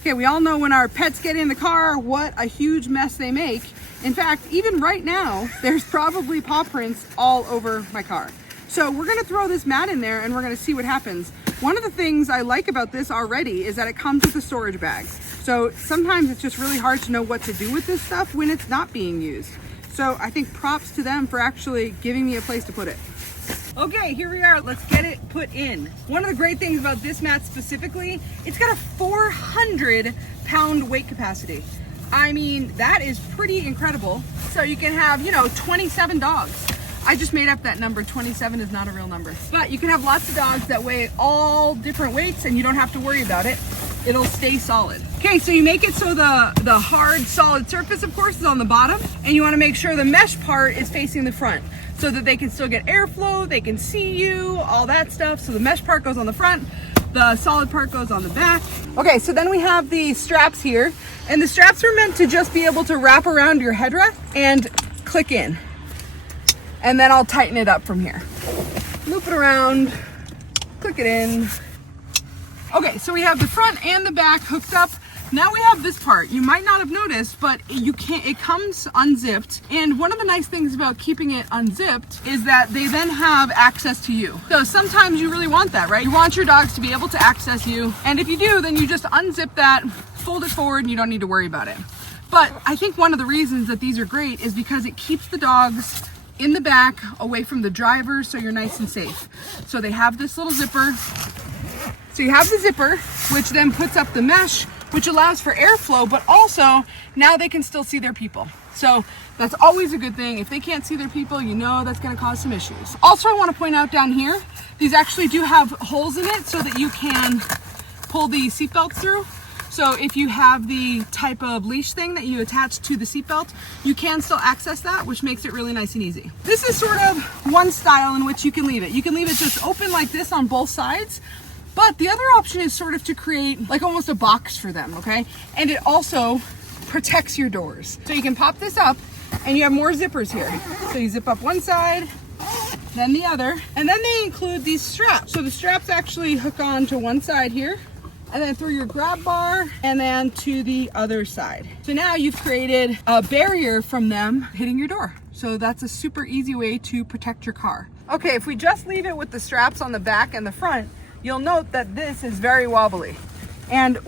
Okay, we all know when our pets get in the car, what a huge mess they make. In fact, even right now, there's probably paw prints all over my car. So we're gonna throw this mat in there and we're gonna see what happens. One of the things I like about this already is that it comes with a storage bag. So sometimes it's just really hard to know what to do with this stuff when it's not being used. So I think props to them for actually giving me a place to put it. Okay, here we are. Let's get it put in. One of the great things about this mat specifically, it's got a 400-pound weight capacity. I mean, that is pretty incredible. So you can have, 27 dogs. I just made up that number. 27 is not a real number. But you can have lots of dogs that weigh all different weights and you don't have to worry about it. It'll stay solid. Okay, so you make it so the hard, solid surface, of course, is on the bottom, and you want to make sure the mesh part is facing the front so that they can still get airflow, they can see you, all that stuff. So the mesh part goes on the front, the solid part goes on the back. Okay, so then we have the straps here, and the straps are meant to just be able to wrap around your headrest and click in. And then I'll tighten it up from here. Loop it around, click it in. Okay, so we have the front and the back hooked up. Now we have this part. You might not have noticed, but it comes unzipped. And one of the nice things about keeping it unzipped is that they then have access to you. So sometimes you really want that, right? You want your dogs to be able to access you. And if you do, then you just unzip that, fold it forward, and you don't need to worry about it. But I think one of the reasons that these are great is because it keeps the dogs in the back away from the driver, so you're nice and safe. So they have this little zipper. So you have the zipper, which then puts up the mesh, which allows for airflow, but also now they can still see their people. So that's always a good thing. If they can't see their people, that's gonna cause some issues. Also, I wanna point out down here, these actually do have holes in it so that you can pull the seatbelts through. So if you have the type of leash thing that you attach to the seatbelt, you can still access that, which makes it really nice and easy. This is sort of one style in which you can leave it. You can leave it just open like this on both sides, but the other option is sort of to create like almost a box for them, okay? And it also protects your doors. So you can pop this up and you have more zippers here. So you zip up one side, then the other, and then they include these straps. So the straps actually hook on to one side here, and then through your grab bar, and then to the other side. So now you've created a barrier from them hitting your door. So that's a super easy way to protect your car. Okay, if we just leave it with the straps on the back and the front, you'll note that this is very wobbly. And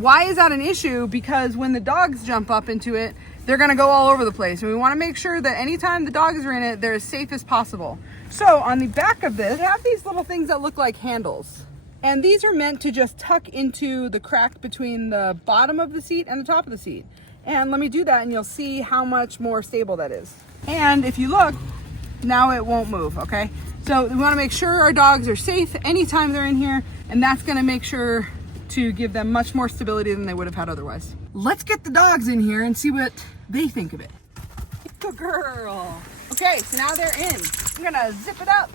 why is that an issue? Because when the dogs jump up into it, they're gonna go all over the place. And we wanna make sure that anytime the dogs are in it, they're as safe as possible. So on the back of this, I have these little things that look like handles. And these are meant to just tuck into the crack between the bottom of the seat and the top of the seat. And let me do that and you'll see how much more stable that is. And if you look, now it won't move, okay? So we wanna make sure our dogs are safe anytime they're in here, and that's gonna make sure to give them much more stability than they would have had otherwise. Let's get the dogs in here and see what they think of it. Good girl. Okay, so now they're in. I'm gonna zip it up.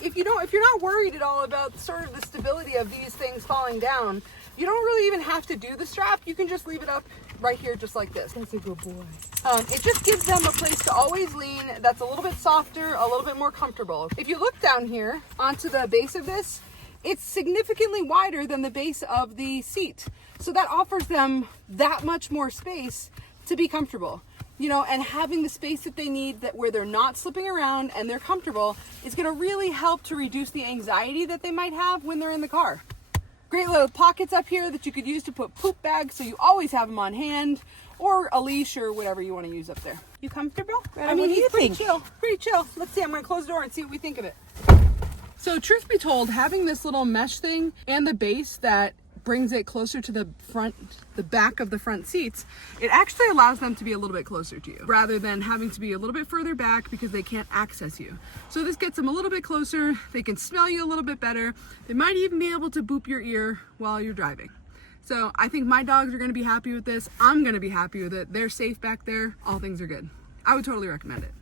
If you're not worried at all about sort of the stability of these things falling down, you don't really even have to do the strap. You can just leave it up right here just like this. That's a good boy. It just gives them a place to always lean that's a little bit softer, a little bit more comfortable. If you look down here onto the base of this, it's significantly wider than the base of the seat. So that offers them that much more space to be comfortable. And having the space that they need where they're not slipping around and they're comfortable is gonna really help to reduce the anxiety that they might have when they're in the car. Great little pockets up here that you could use to put poop bags so you always have them on hand, or a leash or whatever you wanna use up there. You comfortable? I mean, he's pretty chill, pretty chill. Let's see, I'm gonna close the door and see what we think of it. So truth be told, having this little mesh thing and the base that brings it closer to the back of the front seats, it actually allows them to be a little bit closer to you rather than having to be a little bit further back because they can't access you. So this gets them a little bit closer. They can smell you a little bit better. They might even be able to boop your ear while you're driving. So I think my dogs are gonna be happy with this. I'm gonna be happy with it. They're safe back there. All things are good. I would totally recommend it.